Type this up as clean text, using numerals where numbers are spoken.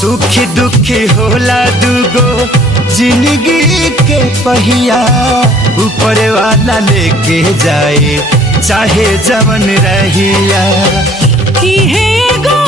सुखी दुखी होला दुगो जिंदगी के पहिया, ऊपर वाला लेके जाए चाहे जवन रहिया। की है गो